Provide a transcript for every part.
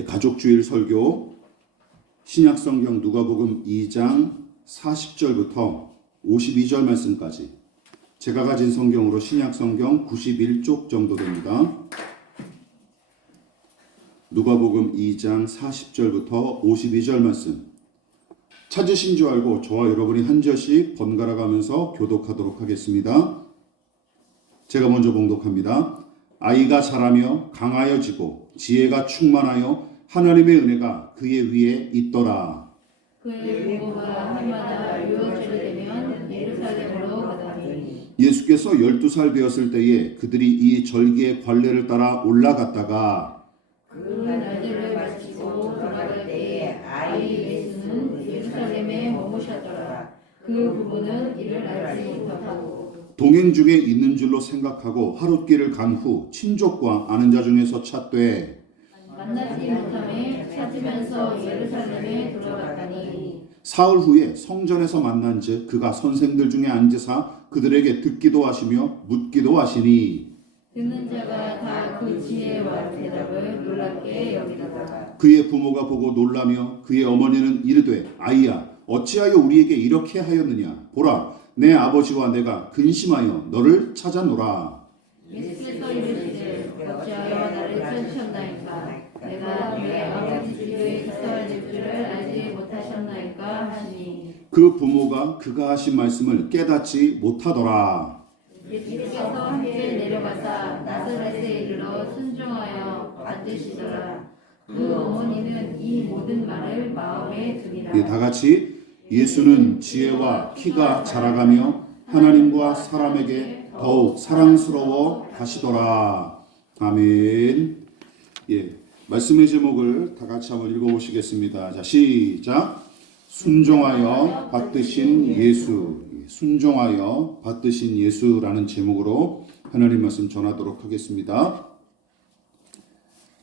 가족주일 설교 신약성경 누가복음 2장 40절부터 52절 말씀까지 제가 가진 성경으로 신약성경 91쪽 정도 됩니다. 누가복음 2장 40절부터 52절 말씀 찾으신 줄 알고 저와 여러분이 한 절씩 번갈아 가면서 교독하도록 하겠습니다. 제가 먼저 봉독합니다. 아이가 자라며 강하여지고 지혜가 충만하여 하나님의 은혜가 그의 위에 있더라. 그의 부모가 해마다 유월절이 되면 예루살렘으로 가다니 예수께서 12살 되었을 때에 그들이 이 절기의 관례를 따라 올라갔다가 그 날들을 마치고 돌아갈 때에 아이 예수는 예루살렘에 머무셨더라. 그 부부는 이를 알지 못하고 동행 중에 있는 줄로 생각하고 하룻길을 간 후 친족과 아는 자 중에서 찾되 만나지 못함에 찾으면서 예루살렘에 들어갔다니 사흘 후에 성전에서 만난즉 그가 선생들 중에 앉으사 그들에게 듣기도 하시며 묻기도 하시니 듣는 자가 다 그 지혜와 대답을 놀랍게 여기다가 그의 부모가 보고 놀라며 그의 어머니는 이르되 아이야 어찌하여 우리에게 이렇게 하였느냐 보라 내 아버지와 내가 근심하여 너를 찾아노라. 예수께서 이르시되 어찌하여 나를 찾으셨나이까 내가 내 아버지 집에 있어야 될 줄을 알지 못하셨나이까 하시니 그 부모가 그가 하신 말씀을 깨닫지 못하더라. 예수께서 함께 내려가사 나사렛에 이르러 순종하여 받으시더라. 그 어머니는 이 모든 말을 마음에 두니라. 다 같이 예수는 지혜와 키가 자라가며 하나님과 사람에게 더욱 사랑스러워 하시더라. 아멘. 말씀의 제목을 다 같이 한번 읽어보시겠습니다. 자, 시작. 순종하여 받드신 예수. 순종하여 받드신 예수라는 제목으로 하나님 말씀 전하도록 하겠습니다.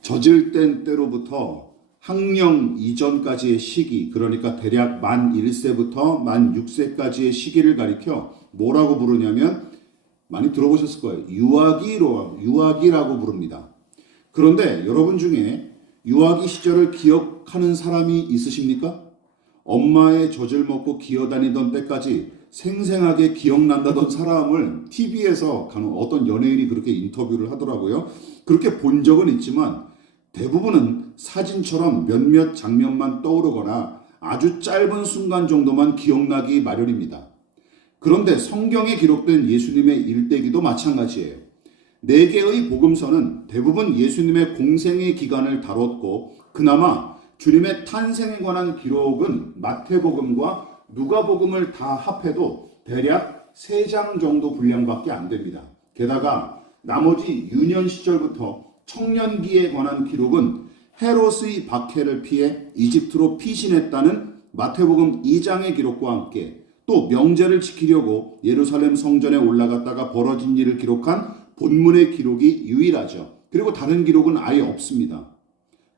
젖을 땐 때로부터 학령 이전까지의 시기, 그러니까 대략 만 1세부터 만 6세까지의 시기를 가리켜 뭐라고 부르냐면 많이 들어보셨을 거예요. 유아기라고 부릅니다. 그런데 여러분 중에 유아기 시절을 기억하는 사람이 있으십니까? 엄마의 젖을 먹고 기어다니던 때까지 생생하게 기억난다던 사람을 TV에서 어떤 연예인이 그렇게 인터뷰를 하더라고요. 그렇게 본 적은 있지만 대부분은 사진처럼 몇몇 장면만 떠오르거나 아주 짧은 순간 정도만 기억나기 마련입니다. 그런데 성경에 기록된 예수님의 일대기도 마찬가지예요. 4개의 복음서는 대부분 예수님의 공생의 기간을 다뤘고 그나마 주님의 탄생에 관한 기록은 마태복음과 누가복음을 다 합해도 대략 3장 정도 분량밖에 안 됩니다. 게다가 나머지 유년 시절부터 청년기에 관한 기록은 헤롯의 박해를 피해 이집트로 피신했다는 마태복음 2장의 기록과 함께 또 명제를 지키려고 예루살렘 성전에 올라갔다가 벌어진 일을 기록한 본문의 기록이 유일하죠. 그리고 다른 기록은 아예 없습니다.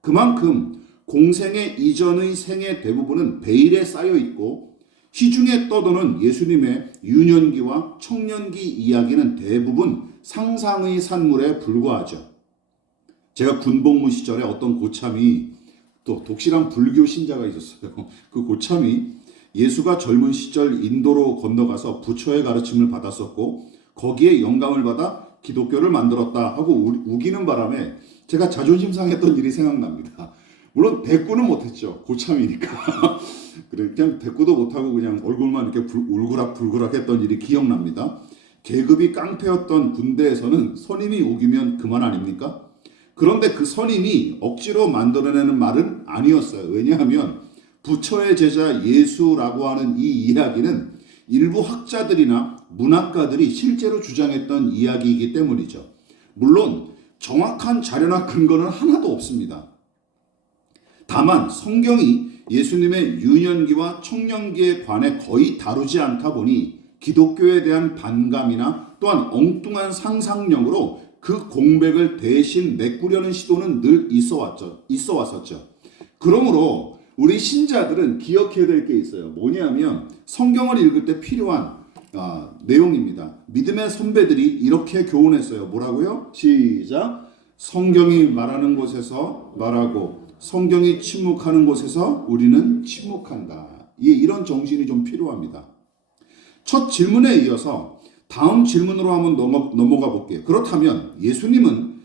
그만큼 공생의 이전의 생의 대부분은 베일에 쌓여 있고 시중에 떠도는 예수님의 유년기와 청년기 이야기는 대부분 상상의 산물에 불과하죠. 제가 군복무 시절에 어떤 고참이 또 독실한 불교 신자가 있었어요. 그 고참이 예수가 젊은 시절 인도로 건너가서 부처의 가르침을 받았었고 거기에 영감을 받아 기독교를 만들었다 하고 우기는 바람에 제가 자존심 상했던 일이 생각납니다. 물론 대꾸는 못했죠. 고참이니까. 그냥 대꾸도 못하고 그냥 얼굴만 이렇게 울그락불그락 했던 일이 기억납니다. 계급이 깡패였던 군대에서는 선임이 우기면 그만 아닙니까? 그런데 그 선임이 억지로 만들어내는 말은 아니었어요. 왜냐하면 부처의 제자 예수라고 하는 이 이야기는 일부 학자들이나 문학가들이 실제로 주장했던 이야기이기 때문이죠. 물론 정확한 자료나 근거는 하나도 없습니다. 다만 성경이 예수님의 유년기와 청년기에 관해 거의 다루지 않다 보니 기독교에 대한 반감이나 또한 엉뚱한 상상력으로 그 공백을 대신 메꾸려는 시도는 늘 있어 왔었죠. 그러므로 우리 신자들은 기억해야 될 게 있어요. 뭐냐면 성경을 읽을 때 필요한 내용입니다. 믿음의 선배들이 이렇게 교훈했어요. 뭐라고요? 시작. 성경이 말하는 곳에서 말하고 성경이 침묵하는 곳에서 우리는 침묵한다. 이런 정신이 좀 필요합니다. 첫 질문에 이어서 다음 질문으로 한번 넘어가 볼게요. 그렇다면 예수님은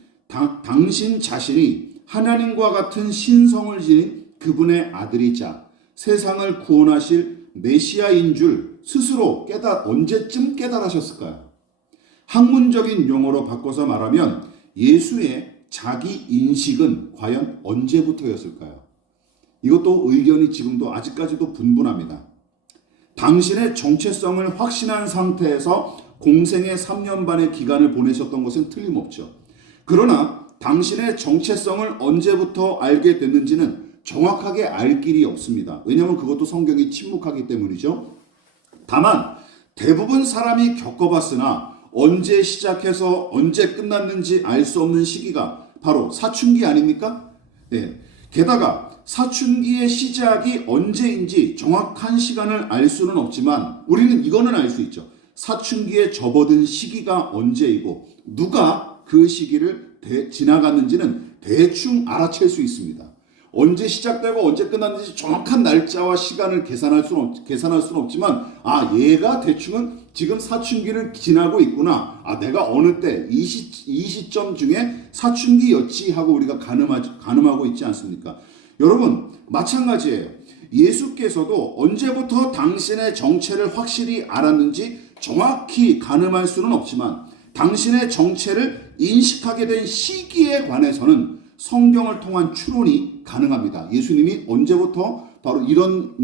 당신 자신이 하나님과 같은 신성을 지닌 그분의 아들이자 세상을 구원하실 메시아인 줄 스스로 언제쯤 깨달으셨을까요? 학문적인 용어로 바꿔서 말하면 예수의 자기 인식은 과연 언제부터였을까요? 이것도 의견이 지금도 아직까지도 분분합니다. 당신의 정체성을 확신한 상태에서 공생의 3년 반의 기간을 보내셨던 것은 틀림없죠. 그러나 당신의 정체성을 언제부터 알게 됐는지는 정확하게 알 길이 없습니다. 왜냐하면 그것도 성경이 침묵하기 때문이죠. 다만 대부분 사람이 겪어봤으나 언제 시작해서 언제 끝났는지 알 수 없는 시기가 바로 사춘기 아닙니까? 네. 게다가 사춘기의 시작이 언제인지 정확한 시간을 알 수는 없지만 우리는 이거는 알 수 있죠. 사춘기에 접어든 시기가 언제이고 누가 그 시기를 지나갔는지는 대충 알아챌 수 있습니다. 언제 시작되고 언제 끝났는지 정확한 날짜와 시간을 계산할 수는 없지만 얘가 대충은 지금 사춘기를 지나고 있구나. 내가 어느 때 이 시점 중에 사춘기였지 하고 우리가 가늠하고 있지 않습니까? 여러분 마찬가지예요. 예수께서도 언제부터 당신의 정체를 확실히 알았는지 정확히 가늠할 수는 없지만 당신의 정체를 인식하게 된 시기에 관해서는 성경을 통한 추론이 가능합니다. 예수님이 언제부터 바로 이런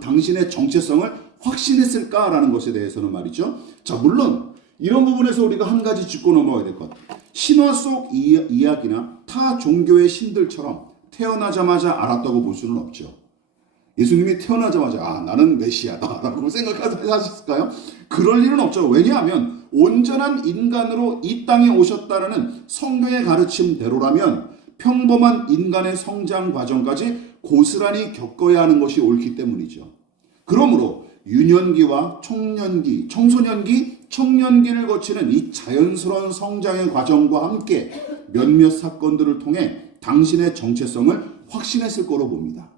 당신의 정체성을 확신했을까라는 것에 대해서는 말이죠. 자, 물론 이런 부분에서 우리가 한 가지 짚고 넘어가야 될 것. 신화 속 이야기나 타 종교의 신들처럼 태어나자마자 알았다고 볼 수는 없죠. 예수님이 태어나자마자 나는 메시아다라고 생각하셨을까요? 그럴 일은 없죠. 왜냐하면 온전한 인간으로 이 땅에 오셨다는 성경의 가르침대로라면 평범한 인간의 성장 과정까지 고스란히 겪어야 하는 것이 옳기 때문이죠. 그러므로 유년기와 청년기, 청소년기, 청년기를 거치는 이 자연스러운 성장의 과정과 함께 몇몇 사건들을 통해 당신의 정체성을 확신했을 거로 봅니다.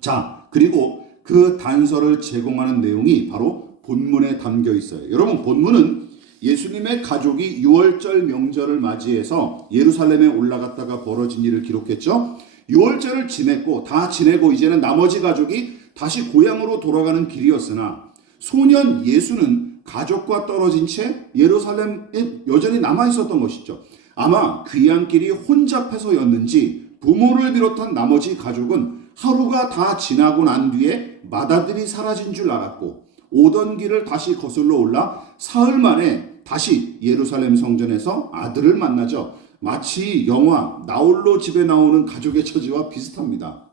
자, 그리고 그 단서를 제공하는 내용이 바로 본문에 담겨 있어요. 여러분, 본문은 예수님의 가족이 유월절 명절을 맞이해서 예루살렘에 올라갔다가 벌어진 일을 기록했죠. 유월절을 다 지내고 이제는 나머지 가족이 다시 고향으로 돌아가는 길이었으나 소년 예수는 가족과 떨어진 채 예루살렘에 여전히 남아 있었던 것이죠. 아마 귀향길이 혼잡해서였는지 부모를 비롯한 나머지 가족은 하루가 다 지나고 난 뒤에 맏아들이 사라진 줄 알았고 오던 길을 다시 거슬러 올라 사흘 만에 다시 예루살렘 성전에서 아들을 만나죠. 마치 영화 나홀로 집에 나오는 가족의 처지와 비슷합니다.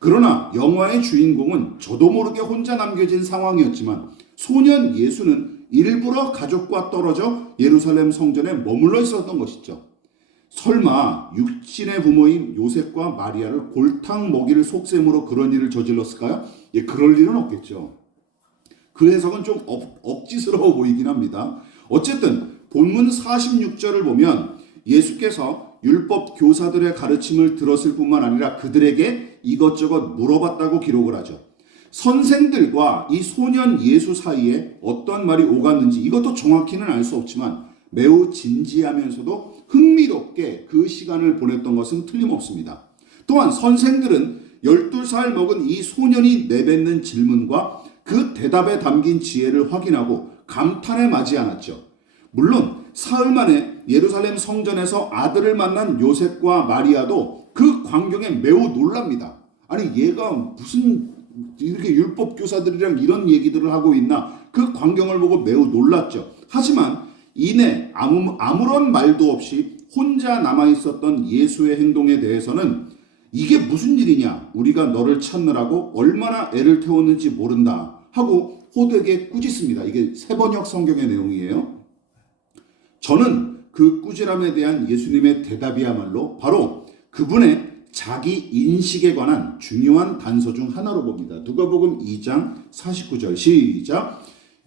그러나 영화의 주인공은 저도 모르게 혼자 남겨진 상황이었지만 소년 예수는 일부러 가족과 떨어져 예루살렘 성전에 머물러 있었던 것이죠. 설마 육신의 부모인 요셉과 마리아를 골탕 먹일 속셈으로 그런 일을 저질렀을까요? 그럴 일은 없겠죠. 그 해석은 좀 억지스러워 보이긴 합니다. 어쨌든 본문 46절을 보면 예수께서 율법 교사들의 가르침을 들었을 뿐만 아니라 그들에게 이것저것 물어봤다고 기록을 하죠. 선생들과 이 소년 예수 사이에 어떤 말이 오갔는지 이것도 정확히는 알 수 없지만 매우 진지하면서도 흥미롭게 그 시간을 보냈던 것은 틀림없습니다. 또한 선생들은 12살 먹은 이 소년이 내뱉는 질문과 그 대답에 담긴 지혜를 확인하고 감탄에 맞지 않았죠. 물론 사흘 만에 예루살렘 성전에서 아들을 만난 요셉과 마리아도 그 광경에 매우 놀랍니다. 아니 얘가 무슨 이렇게 율법 교사들이랑 이런 얘기들을 하고 있나, 그 광경을 보고 매우 놀랐죠. 하지만 이내 아무런 말도 없이 혼자 남아있었던 예수의 행동에 대해서는 이게 무슨 일이냐, 우리가 너를 찾느라고 얼마나 애를 태웠는지 모른다 하고 호되게 꾸짖습니다. 이게 세번역 성경의 내용이에요. 저는 그 꾸지람에 대한 예수님의 대답이야말로 바로 그분의 자기 인식에 관한 중요한 단서 중 하나로 봅니다. 누가복음 2장 49절 시작.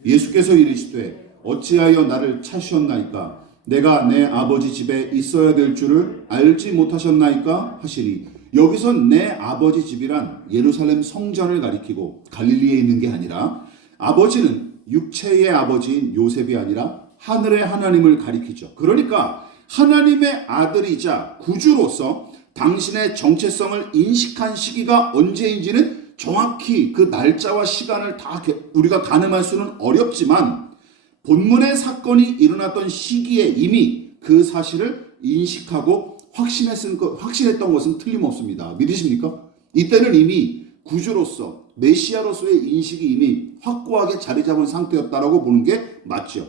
예수께서 이르시되 어찌하여 나를 찾으셨나이까? 내가 내 아버지 집에 있어야 될 줄을 알지 못하셨나이까? 하시니 여기선 내 아버지 집이란 예루살렘 성전을 가리키고 갈릴리에 있는 게 아니라 아버지는 육체의 아버지인 요셉이 아니라 하늘의 하나님을 가리키죠. 그러니까 하나님의 아들이자 구주로서 당신의 정체성을 인식한 시기가 언제인지는 정확히 그 날짜와 시간을 다 우리가 가늠할 수는 어렵지만 본문의 사건이 일어났던 시기에 이미 그 사실을 인식하고 확신했던 것은 틀림없습니다. 믿으십니까? 이때는 이미 구주로서 메시아로서의 인식이 이미 확고하게 자리 잡은 상태였다라고 보는 게 맞죠.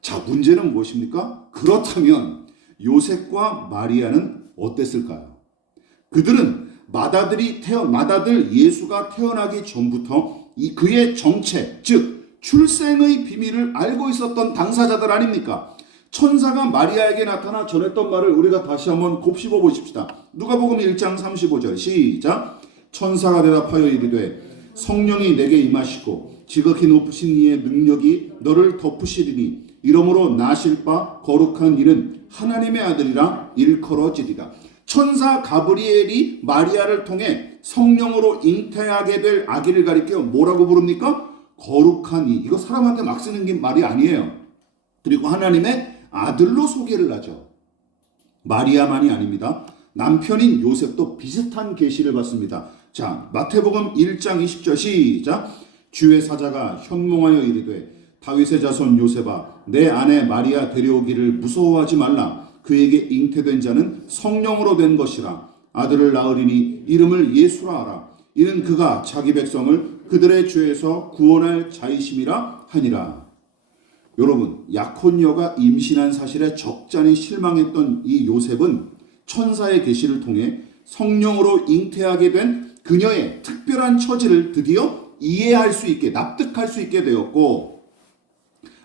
자, 문제는 무엇입니까? 그렇다면 요셉과 마리아는 어땠을까요? 그들은 맏아들 예수가 태어나기 전부터 그의 정체, 즉 출생의 비밀을 알고 있었던 당사자들 아닙니까? 천사가 마리아에게 나타나 전했던 말을 우리가 다시 한번 곱씹어 보십시다. 누가복음 1장 35절 시작. 천사가 대답하여 이르되 성령이 내게 임하시고 지극히 높으신 이의 능력이 너를 덮으시리니 이러므로 나실 바 거룩한 이는 하나님의 아들이라 일컬어지리라. 천사 가브리엘이 마리아를 통해 성령으로 잉태하게 될 아기를 가리켜 뭐라고 부릅니까? 거룩한 이. 이거 사람한테 막 쓰는 게 말이 아니에요. 그리고 하나님의 아들로 소개를 하죠. 마리아만이 아닙니다. 남편인 요셉도 비슷한 계시를 받습니다. 자, 마태복음 1장 20절 시작. 주의 사자가 현몽하여 이르되 다윗의 자손 요셉아 내 아내 마리아 데려오기를 무서워하지 말라. 그에게 잉태된 자는 성령으로 된 것이라. 아들을 낳으리니 이름을 예수라 하라. 이는 그가 자기 백성을 그들의 죄에서 구원할 자이심이라 하니라. 여러분, 약혼녀가 임신한 사실에 적잖이 실망했던 이 요셉은 천사의 계시를 통해 성령으로 잉태하게 된 그녀의 특별한 처지를 드디어 이해할 수 있게, 납득할 수 있게 되었고,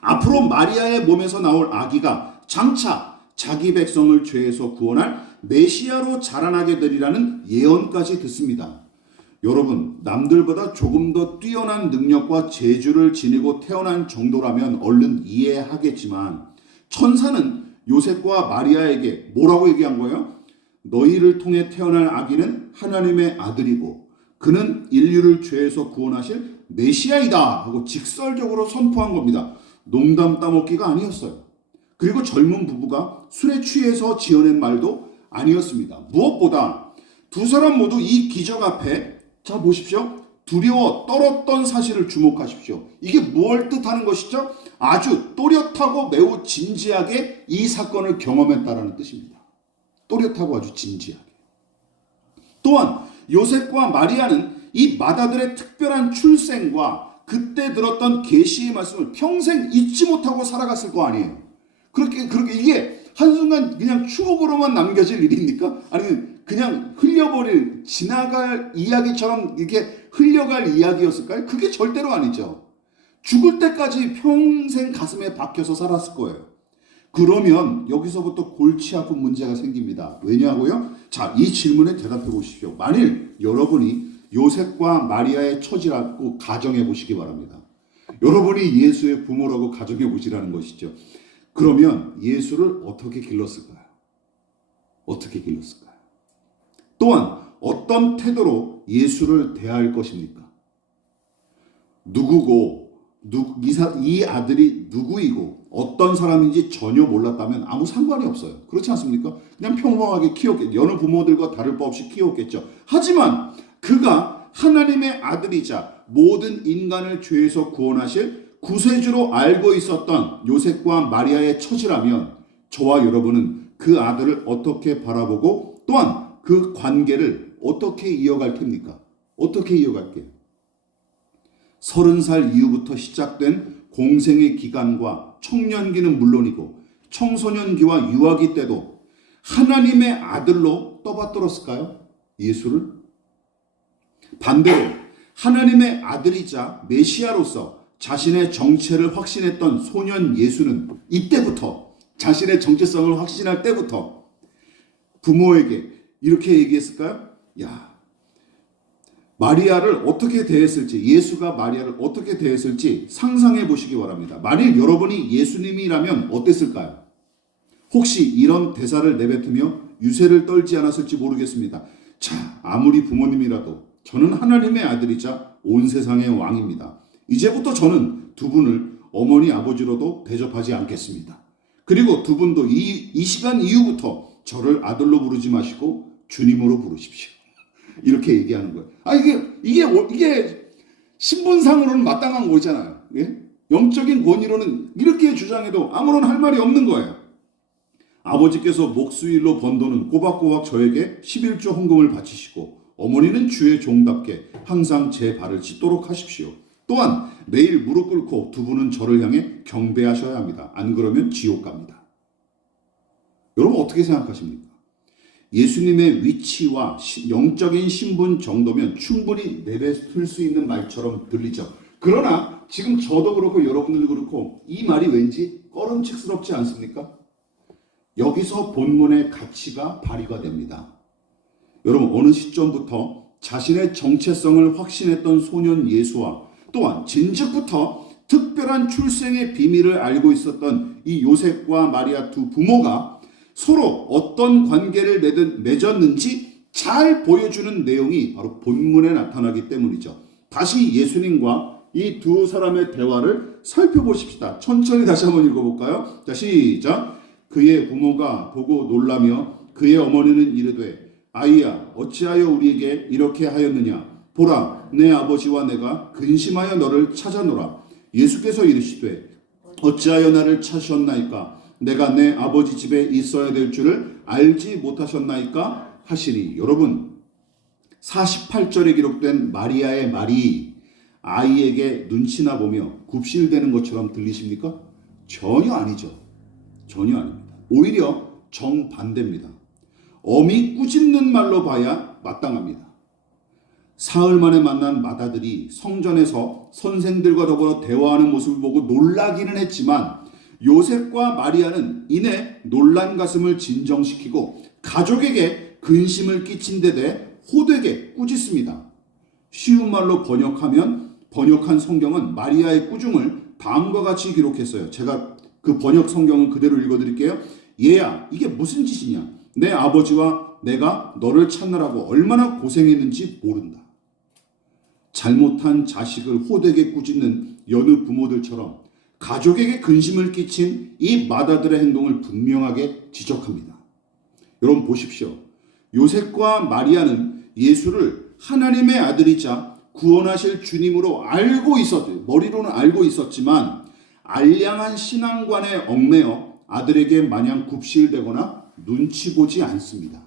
앞으로 마리아의 몸에서 나올 아기가 장차 자기 백성을 죄에서 구원할 메시아로 자라나게 되리라는 예언까지 듣습니다. 여러분, 남들보다 조금 더 뛰어난 능력과 재주를 지니고 태어난 정도라면 얼른 이해하겠지만 천사는 요셉과 마리아에게 뭐라고 얘기한 거예요? 너희를 통해 태어날 아기는 하나님의 아들이고 그는 인류를 죄에서 구원하실 메시아이다 하고 직설적으로 선포한 겁니다. 농담 따먹기가 아니었어요. 그리고 젊은 부부가 술에 취해서 지어낸 말도 아니었습니다. 무엇보다 두 사람 모두 이 기적 앞에 자 보십시오. 두려워 떨었던 사실을 주목하십시오. 이게 뭘 뜻하는 것이죠? 아주 또렷하고 매우 진지하게 이 사건을 경험했다라는 뜻입니다. 또렷하고 아주 진지하게. 또한 요셉과 마리아는 이 맏아들의 특별한 출생과 그때 들었던 계시의 말씀을 평생 잊지 못하고 살아갔을 거 아니에요. 그렇게 이게 한순간 그냥 추억으로만 남겨질 일입니까? 아니면 그냥 흘려버릴, 지나갈 이야기처럼 이렇게 흘려갈 이야기였을까요? 그게 절대로 아니죠. 죽을 때까지 평생 가슴에 박혀서 살았을 거예요. 그러면 여기서부터 골치 아픈 문제가 생깁니다. 왜냐고요? 자, 이 질문에 대답해 보십시오. 만일 여러분이 요셉과 마리아의 처지라고 가정해 보시기 바랍니다. 여러분이 예수의 부모라고 가정해 보시라는 것이죠. 그러면 예수를 어떻게 길렀을까요? 어떻게 길렀을까요? 또한 어떤 태도로 예수를 대할 것입니까? 누구고 이 아들이 누구이고 어떤 사람인지 전혀 몰랐다면 아무 상관이 없어요. 그렇지 않습니까? 그냥 평범하게 키웠겠죠. 여느 부모들과 다를 바 없이 키웠겠죠. 하지만 그가 하나님의 아들이자 모든 인간을 죄에서 구원하실 구세주로 알고 있었던 요셉과 마리아의 처지라면 저와 여러분은 그 아들을 어떻게 바라보고 또한 그 관계를 어떻게 이어갈 텐입니까? 어떻게 이어갈게요? 30살 이후부터 시작된 공생의 기간과 청년기는 물론이고 청소년기와 유아기 때도 하나님의 아들로 떠받들었을까요? 예수를? 반대로 하나님의 아들이자 메시아로서 자신의 정체를 확신했던 소년 예수는 이때부터 자신의 정체성을 확신할 때부터 부모에게 이렇게 얘기했을까요? 야, 마리아를 어떻게 대했을지, 예수가 마리아를 어떻게 대했을지 상상해 보시기 바랍니다. 만일 여러분이 예수님이라면 어땠을까요? 혹시 이런 대사를 내뱉으며 유세를 떨지 않았을지 모르겠습니다. 자, 아무리 부모님이라도 저는 하나님의 아들이자 온 세상의 왕입니다. 이제부터 저는 두 분을 어머니 아버지로도 대접하지 않겠습니다. 그리고 두 분도 이 시간 이후부터 저를 아들로 부르지 마시고 주님으로 부르십시오. 이렇게 얘기하는 거예요. 이게 신분상으로는 마땅한 거잖아요. 예? 영적인 권위로는 이렇게 주장해도 아무런 할 말이 없는 거예요. 아버지께서 목수일로 번 돈은 꼬박꼬박 저에게 11조 헌금을 바치시고 어머니는 주의 종답게 항상 제 발을 찢도록 하십시오. 또한 매일 무릎 꿇고 두 분은 저를 향해 경배하셔야 합니다. 안 그러면 지옥 갑니다. 여러분 어떻게 생각하십니까? 예수님의 위치와 영적인 신분 정도면 충분히 내뱉을 수 있는 말처럼 들리죠. 그러나 지금 저도 그렇고 여러분들도 그렇고 이 말이 왠지 꺼름칙스럽지 않습니까? 여기서 본문의 가치가 발휘가 됩니다. 여러분 어느 시점부터 자신의 정체성을 확신했던 소년 예수와 또한 진즉부터 특별한 출생의 비밀을 알고 있었던 이 요셉과 마리아 두 부모가 서로 어떤 관계를 맺었는지 잘 보여주는 내용이 바로 본문에 나타나기 때문이죠. 다시 예수님과 이 두 사람의 대화를 살펴보십시다. 천천히 다시 한번 읽어볼까요? 자, 시작. 그의 부모가 보고 놀라며 그의 어머니는 이르되 아이야 어찌하여 우리에게 이렇게 하였느냐 보라 내 아버지와 내가 근심하여 너를 찾아노라. 예수께서 이르시되 어찌하여 나를 찾으셨나이까 내가 내 아버지 집에 있어야 될 줄을 알지 못하셨나이까 하시니. 여러분 48절에 기록된 마리아의 말이 아이에게 눈치나 보며 굽실대는 것처럼 들리십니까? 전혀 아니죠. 전혀 아닙니다. 오히려 정반대입니다. 어미 꾸짖는 말로 봐야 마땅합니다. 사흘 만에 만난 마다들이 성전에서 선생들과 더불어 대화하는 모습을 보고 놀라기는 했지만 요셉과 마리아는 이내 놀란 가슴을 진정시키고 가족에게 근심을 끼친 데 대해 호되게 꾸짖습니다. 쉬운 말로 번역한 성경은 마리아의 꾸중을 다음과 같이 기록했어요. 제가 그 번역 성경은 그대로 읽어드릴게요. 얘야 이게 무슨 짓이냐. 내 아버지와 내가 너를 찾느라고 얼마나 고생했는지 모른다. 잘못한 자식을 호되게 꾸짖는 여느 부모들처럼 가족에게 근심을 끼친 이 마다들의 행동을 분명하게 지적합니다. 여러분 보십시오. 요셉과 마리아는 예수를 하나님의 아들이자 구원하실 주님으로 머리로는 알고 있었지만 알량한 신앙관에 얽매여 아들에게 마냥 굽실대거나 눈치 보지 않습니다.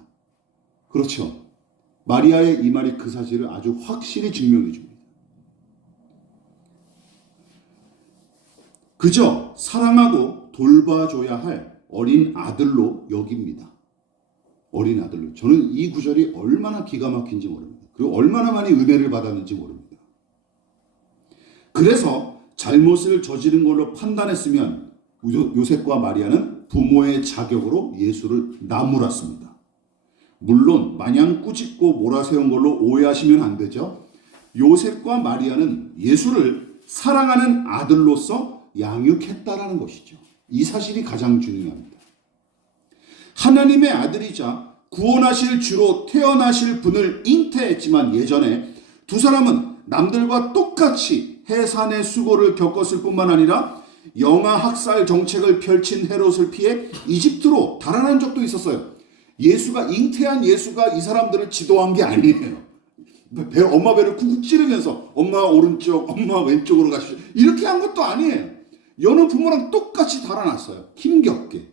그렇죠. 마리아의 이 말이 그 사실을 아주 확실히 증명해 줍니다. 그저 사랑하고 돌봐줘야 할 어린 아들로 여깁니다. 어린 아들로. 저는 이 구절이 얼마나 기가 막힌지 모릅니다. 그리고 얼마나 많이 은혜를 받았는지 모릅니다. 그래서 잘못을 저지른 걸로 판단했으면 요셉과 마리아는 부모의 자격으로 예수를 나무랐습니다. 물론 마냥 꾸짖고 몰아세운 걸로 오해하시면 안 되죠. 요셉과 마리아는 예수를 사랑하는 아들로서 양육했다라는 것이죠. 이 사실이 가장 중요합니다. 하나님의 아들이자 구원하실 주로 태어나실 분을 잉태했지만 예전에 두 사람은 남들과 똑같이 해산의 수고를 겪었을 뿐만 아니라 영아 학살 정책을 펼친 헤롯을 피해 이집트로 달아난 적도 있었어요. 잉태한 예수가 이 사람들을 지도한 게 아니에요. 엄마 배를 쿡쿡 찌르면서 엄마 오른쪽, 엄마 왼쪽으로 가시죠. 이렇게 한 것도 아니에요. 여느 부모랑 똑같이 달아났어요. 힘겹게.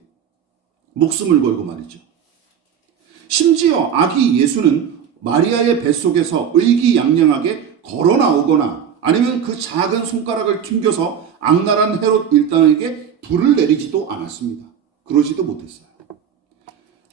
목숨을 걸고 말이죠. 심지어 아기 예수는 마리아의 뱃속에서 의기양양하게 걸어 나오거나 아니면 그 작은 손가락을 튕겨서 악랄한 헤롯 일당에게 불을 내리지도 않았습니다. 그러지도 못했어요.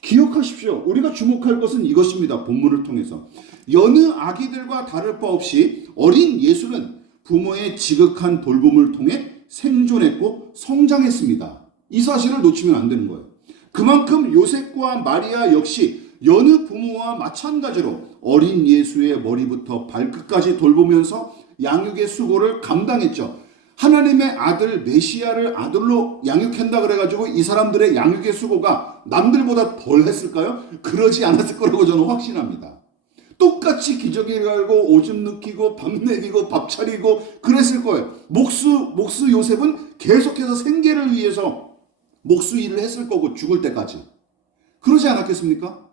기억하십시오. 우리가 주목할 것은 이것입니다. 본문을 통해서. 여느 아기들과 다를 바 없이 어린 예수는 부모의 지극한 돌봄을 통해 생존했고 성장했습니다. 이 사실을 놓치면 안 되는 거예요. 그만큼 요셉과 마리아 역시 여느 부모와 마찬가지로 어린 예수의 머리부터 발끝까지 돌보면서 양육의 수고를 감당했죠. 하나님의 아들 메시아를 아들로 양육한다 그래가지고 이 사람들의 양육의 수고가 남들보다 덜 했을까요? 그러지 않았을 거라고 저는 확신합니다. 똑같이 기저귀 갈고 오줌 느끼고 밥 먹이고 밥 차리고 그랬을 거예요. 목수 요셉은 계속해서 생계를 위해서 목수 일을 했을 거고 죽을 때까지. 그러지 않았겠습니까?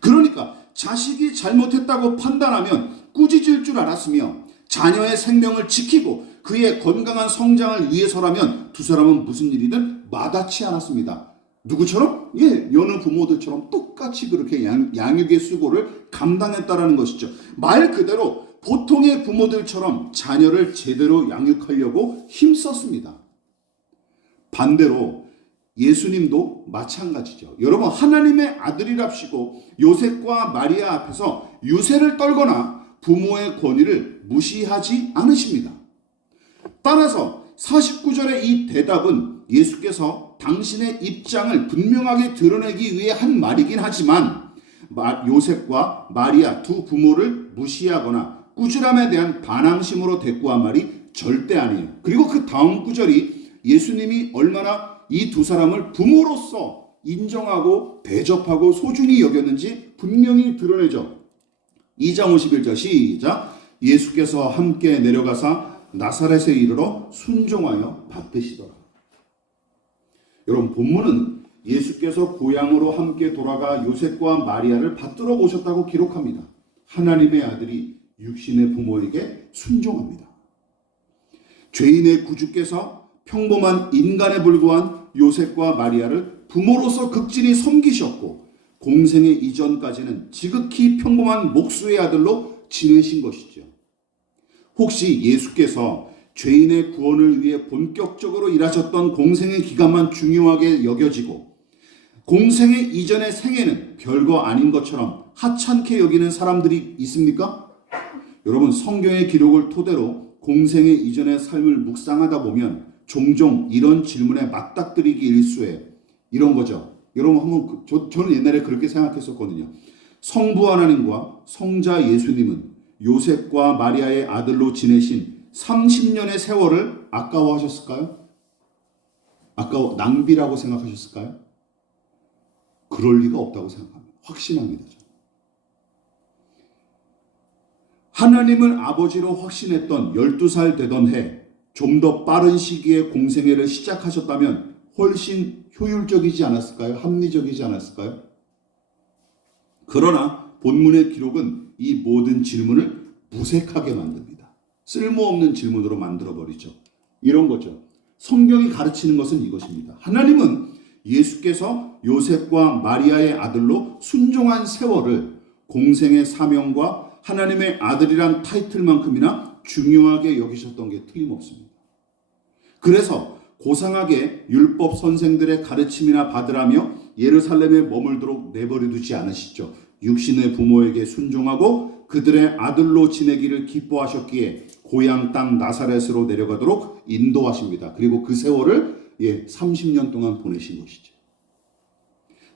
그러니까 자식이 잘못했다고 판단하면 꾸짖을 줄 알았으며 자녀의 생명을 지키고 그의 건강한 성장을 위해서라면 두 사람은 무슨 일이든 마다치 않았습니다. 누구처럼? 여느 부모들처럼 똑같이 그렇게 양육의 수고를 감당했다라는 것이죠. 말 그대로 보통의 부모들처럼 자녀를 제대로 양육하려고 힘썼습니다. 반대로 예수님도 마찬가지죠. 여러분, 하나님의 아들이랍시고 요셉과 마리아 앞에서 유세를 떨거나 부모의 권위를 무시하지 않으십니다. 따라서 49절의 이 대답은 예수께서 당신의 입장을 분명하게 드러내기 위해 한 말이긴 하지만 요셉과 마리아 두 부모를 무시하거나 꾸지람에 대한 반항심으로 대꾸한 말이 절대 아니에요. 그리고 그 다음 구절이 예수님이 얼마나 이 두 사람을 부모로서 인정하고 대접하고 소중히 여겼는지 분명히 드러내죠. 2장 51절 시작. 예수께서 함께 내려가사 나사렛에 이르러 순종하여 받드시더라. 여러분, 본문은 예수께서 고향으로 함께 돌아가 요셉과 마리아를 받들어 오셨다고 기록합니다. 하나님의 아들이 육신의 부모에게 순종합니다. 죄인의 구주께서 평범한 인간에 불과한 요셉과 마리아를 부모로서 극진히 섬기셨고 공생의 이전까지는 지극히 평범한 목수의 아들로 지내신 것이죠. 혹시 예수께서 죄인의 구원을 위해 본격적으로 일하셨던 공생의 기간만 중요하게 여겨지고 공생의 이전의 생애는 별거 아닌 것처럼 하찮게 여기는 사람들이 있습니까? 여러분, 성경의 기록을 토대로 공생의 이전의 삶을 묵상하다 보면 종종 이런 질문에 맞닥뜨리기 일쑤에 이런 거죠. 여러분, 한번 저는 옛날에 그렇게 생각했었거든요. 성부 하나님과 성자 예수님은 요셉과 마리아의 아들로 지내신 30년의 세월을 아까워하셨을까요? 낭비라고 생각하셨을까요? 그럴 리가 없다고 생각합니다. 확신합니다. 하나님을 아버지로 확신했던 12살 되던 해, 좀 더 빠른 시기에 공생애를 시작하셨다면 훨씬 효율적이지 않았을까요? 합리적이지 않았을까요? 그러나 본문의 기록은 이 모든 질문을 무색하게 만듭니다. 쓸모없는 질문으로 만들어버리죠. 이런 거죠. 성경이 가르치는 것은 이것입니다. 하나님은 예수께서 요셉과 마리아의 아들로 순종한 세월을 공생의 사명과 하나님의 아들이란 타이틀만큼이나 중요하게 여기셨던 게 틀림없습니다. 그래서 고상하게 율법 선생들의 가르침이나 받으라며 예루살렘에 머물도록 내버려 두지 않으시죠. 육신의 부모에게 순종하고 그들의 아들로 지내기를 기뻐하셨기에 고향 땅 나사렛으로 내려가도록 인도하십니다. 그리고 그 세월을 30년 동안 보내신 것이죠.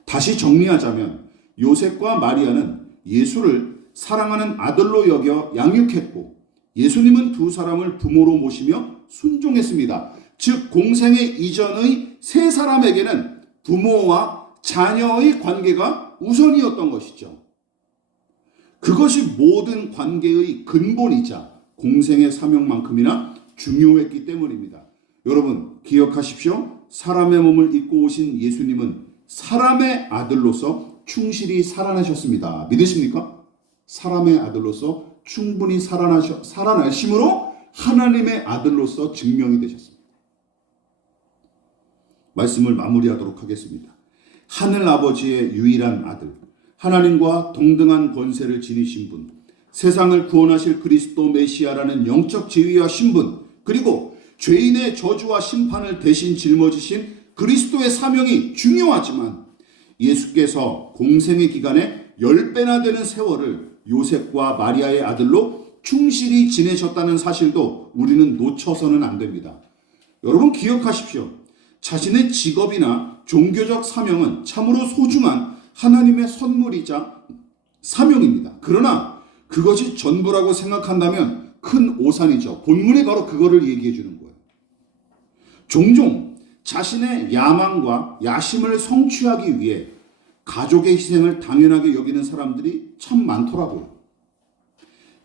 다시 정리하자면 요셉과 마리아는 예수를 사랑하는 아들로 여겨 양육했고 예수님은 두 사람을 부모로 모시며 순종했습니다. 즉 공생의 이전의 세 사람에게는 부모와 자녀의 관계가 우선이었던 것이죠. 그것이 모든 관계의 근본이자 공생의 사명만큼이나 중요했기 때문입니다. 여러분, 기억하십시오. 사람의 몸을 입고 오신 예수님은 사람의 아들로서 충실히 살아나셨습니다. 믿으십니까? 사람의 아들로서 충분히 살아나심으로 하나님의 아들로서 증명이 되셨습니다. 말씀을 마무리하도록 하겠습니다. 하늘 아버지의 유일한 아들, 하나님과 동등한 권세를 지니신 분, 세상을 구원하실 그리스도 메시아라는 영적 지위와 신분, 그리고 죄인의 저주와 심판을 대신 짊어지신 그리스도의 사명이 중요하지만 예수께서 공생의 기간에 10배나 되는 세월을 요셉과 마리아의 아들로 충실히 지내셨다는 사실도 우리는 놓쳐서는 안 됩니다. 여러분, 기억하십시오. 자신의 직업이나 종교적 사명은 참으로 소중한 하나님의 선물이자 사명입니다. 그러나 그것이 전부라고 생각한다면 큰 오산이죠. 본문이 바로 그거를 얘기해 주는 거예요. 종종 자신의 야망과 야심을 성취하기 위해 가족의 희생을 당연하게 여기는 사람들이 참 많더라고요.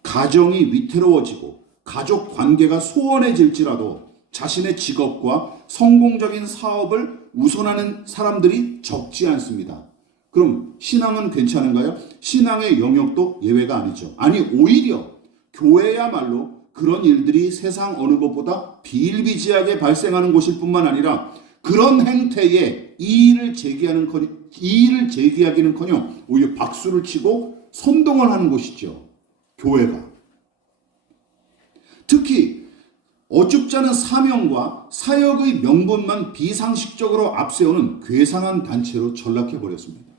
가정이 위태로워지고 가족 관계가 소원해질지라도 자신의 직업과 성공적인 사업을 우선하는 사람들이 적지 않습니다. 그럼 신앙은 괜찮은가요? 신앙의 영역도 예외가 아니죠. 아니, 오히려 교회야말로 그런 일들이 세상 어느 것보다 비일비재하게 발생하는 곳일 뿐만 아니라 그런 행태에 이의를 제기하기는커녕 오히려 박수를 치고 선동을 하는 곳이죠. 교회가. 특히 어줍지 않은 사명과 사역의 명분만 비상식적으로 앞세우는 괴상한 단체로 전락해버렸습니다.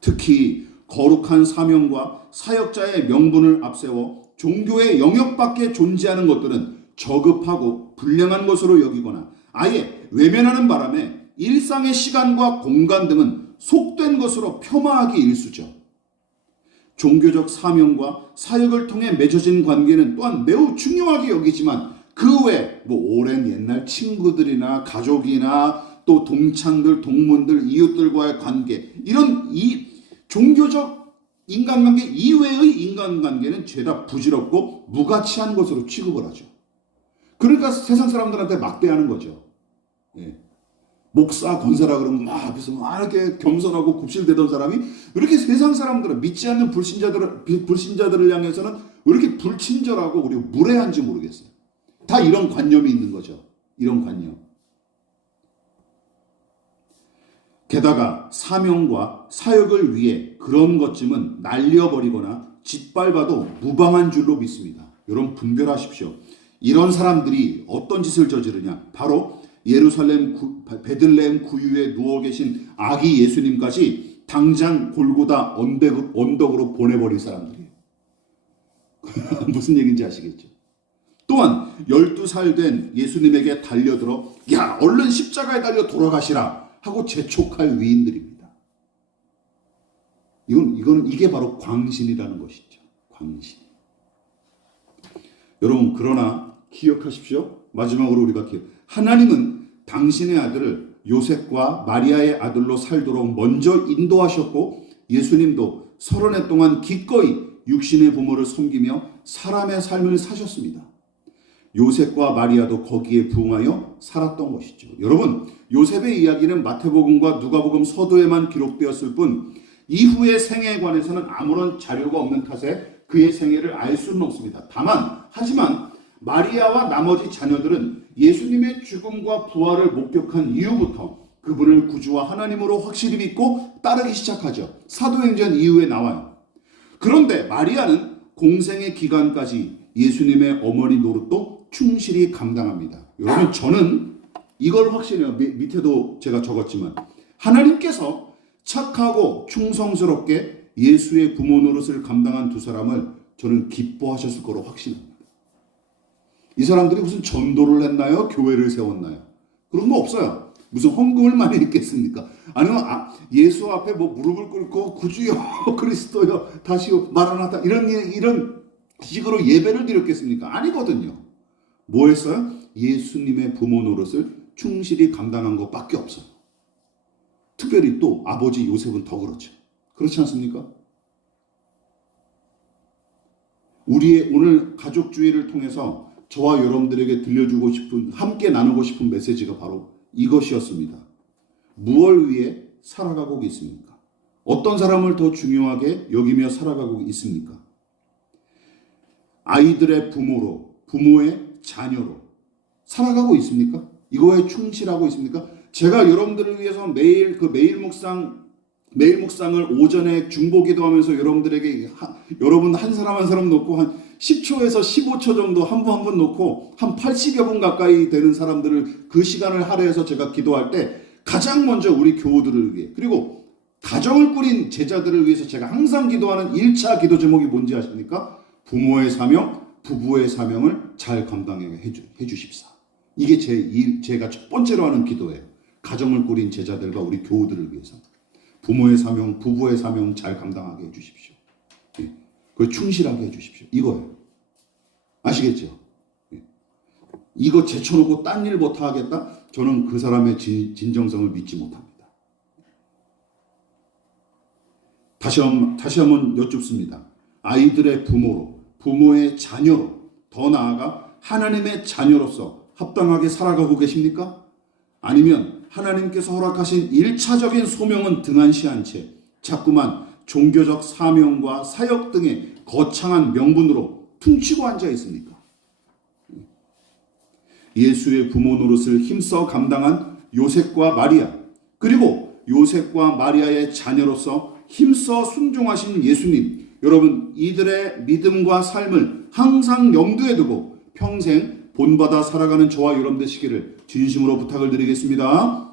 특히 거룩한 사명과 사역자의 명분을 앞세워 종교의 영역 밖에 존재하는 것들은 저급하고 불량한 것으로 여기거나 아예 외면하는 바람에 일상의 시간과 공간 등은 속된 것으로 폄하하기 일쑤죠. 종교적 사명과 사역을 통해 맺어진 관계는 또한 매우 중요하게 여기지만 그 외 오랜 옛날 친구들이나 가족이나 또 동창들, 동문들, 이웃들과의 관계, 이런 이 종교적 인간관계 이외의 인간관계는 죄다 부질없고 무가치한 것으로 취급을 하죠. 그러니까 세상 사람들한테 막대하는 거죠. 예. 목사, 권사라 그러면 막 앞에서 막 이렇게 겸손하고 굽실대던 사람이 이렇게 세상 사람들은 믿지 않는 불신자들을 향해서는 왜 이렇게 불친절하고 그리고 무례한지 모르겠어요. 다 이런 관념이 있는 거죠. 이런 관념. 게다가 사명과 사역을 위해 그런 것쯤은 날려버리거나 짓밟아도 무방한 줄로 믿습니다. 여러분 분별하십시오. 이런 사람들이 어떤 짓을 저지르냐. 바로 베들레헴 구유에 누워 계신 아기 예수님까지 당장 골고다 언덕으로 보내버린 사람들이에요. 무슨 얘기인지 아시겠죠? 또한 12살 된 예수님에게 달려들어 야 얼른 십자가에 달려 돌아가시라 하고 재촉할 위인들입니다. 이게 바로 광신이라는 것이죠. 광신. 여러분 그러나 기억하십시오. 마지막으로 우리가 하나님은 당신의 아들을 요셉과 마리아의 아들로 살도록 먼저 인도하셨고 예수님도 30해 동안 기꺼이 육신의 부모를 섬기며 사람의 삶을 사셨습니다. 요셉과 마리아도 거기에 부응하여 살았던 것이죠. 여러분, 요셉의 이야기는 마태복음과 누가복음 서도에만 기록되었을 뿐 이후의 생애에 관해서는 아무런 자료가 없는 탓에 그의 생애를 알 수는 없습니다. 하지만 마리아와 나머지 자녀들은 예수님의 죽음과 부활을 목격한 이후부터 그분을 구주와 하나님으로 확실히 믿고 따르기 시작하죠. 사도행전 이후에 나와요. 그런데 마리아는 공생의 기간까지 예수님의 어머니 노릇도 충실히 감당합니다. 여러분 저는 이걸 확신해요. 밑에도 제가 적었지만 하나님께서 착하고 충성스럽게 예수의 부모 노릇을 감당한 두 사람을 저는 기뻐하셨을 거로 확신합니다. 이 사람들이 무슨 전도를 했나요? 교회를 세웠나요? 그런 거 없어요. 무슨 헌금을 많이 했겠습니까? 아니면 예수 앞에 무릎을 꿇고 구주여 그리스도여 다시요 마라나타 이런 식으로 예배를 드렸겠습니까? 아니거든요. 뭐 했어요? 예수님의 부모 노릇을 충실히 감당한 것밖에 없어요. 특별히 또 아버지 요셉은 더 그렇죠. 그렇지 않습니까? 우리의 오늘 가족주의를 통해서 저와 여러분들에게 들려주고 싶은, 함께 나누고 싶은 메시지가 바로 이것이었습니다. 무엇을 위해 살아가고 있습니까? 어떤 사람을 더 중요하게 여기며 살아가고 있습니까? 아이들의 부모로, 부모의 자녀로 살아가고 있습니까? 이거에 충실하고 있습니까? 제가 여러분들을 위해서 매일 매일 묵상을 오전에 중보기도하면서 여러분들에게 여러분 한 사람 놓고 한 10초에서 15초 정도 한 분 놓고 한 80여 분 가까이 되는 사람들을 그 시간을 할애해서 제가 기도할 때 가장 먼저 우리 교우들을 위해 그리고 가정을 꾸린 제자들을 위해서 제가 항상 기도하는 1차 기도 제목이 뭔지 아십니까? 부모의 사명, 부부의 사명을 잘 감당하게 해주십사. 이게 제가 첫 번째로 하는 기도예요. 가정을 꾸린 제자들과 우리 교우들을 위해서. 부모의 사명, 부부의 사명 잘 감당하게 해주십시오. 예. 그걸 충실하게 해주십시오. 이거예요. 아시겠죠? 예. 이거 제쳐놓고 딴 일 못하겠다? 저는 그 사람의 진정성을 믿지 못합니다. 다시 한번 여쭙습니다. 아이들의 부모로, 부모의 자녀로, 더 나아가 하나님의 자녀로서 합당하게 살아가고 계십니까? 아니면 하나님께서 허락하신 1차적인 소명은 등한시한 채 자꾸만 종교적 사명과 사역 등의 거창한 명분으로 퉁치고 앉아 있습니까? 예수의 부모 노릇을 힘써 감당한 요셉과 마리아, 그리고 요셉과 마리아의 자녀로서 힘써 순종하신 예수님, 여러분 이들의 믿음과 삶을 항상 염두에 두고 평생 본받아 살아가는 저와 여러분 되시기를 진심으로 부탁을 드리겠습니다.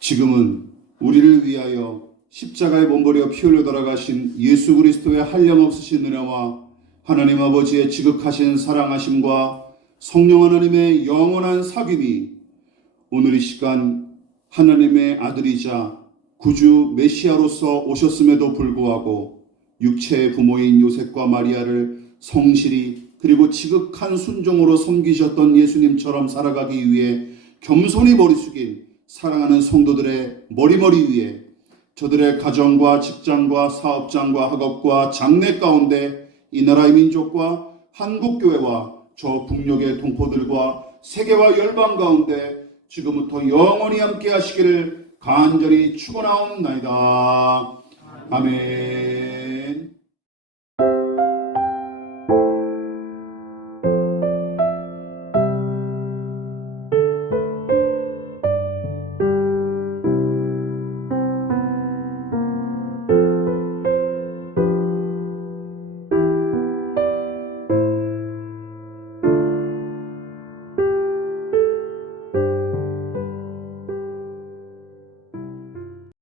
지금은 우리를 위하여 십자가에 몸버려 피 흘려 돌아가신 예수 그리스도의 한량없으신 은혜와 하나님 아버지의 지극하신 사랑하심과 성령 하나님의 영원한 사귐이 오늘 이 시간 하나님의 아들이자 구주 메시아로서 오셨음에도 불구하고 육체의 부모인 요셉과 마리아를 성실히 그리고 지극한 순종으로 섬기셨던 예수님처럼 살아가기 위해 겸손히 머리 숙인 사랑하는 성도들의 머리머리 위에 저들의 가정과 직장과 사업장과 학업과 장래 가운데 이 나라의 민족과 한국교회와 저 북녘의 동포들과 세계와 열방 가운데 지금부터 영원히 함께 하시기를 간절히 축원하옵나이다. 아멘.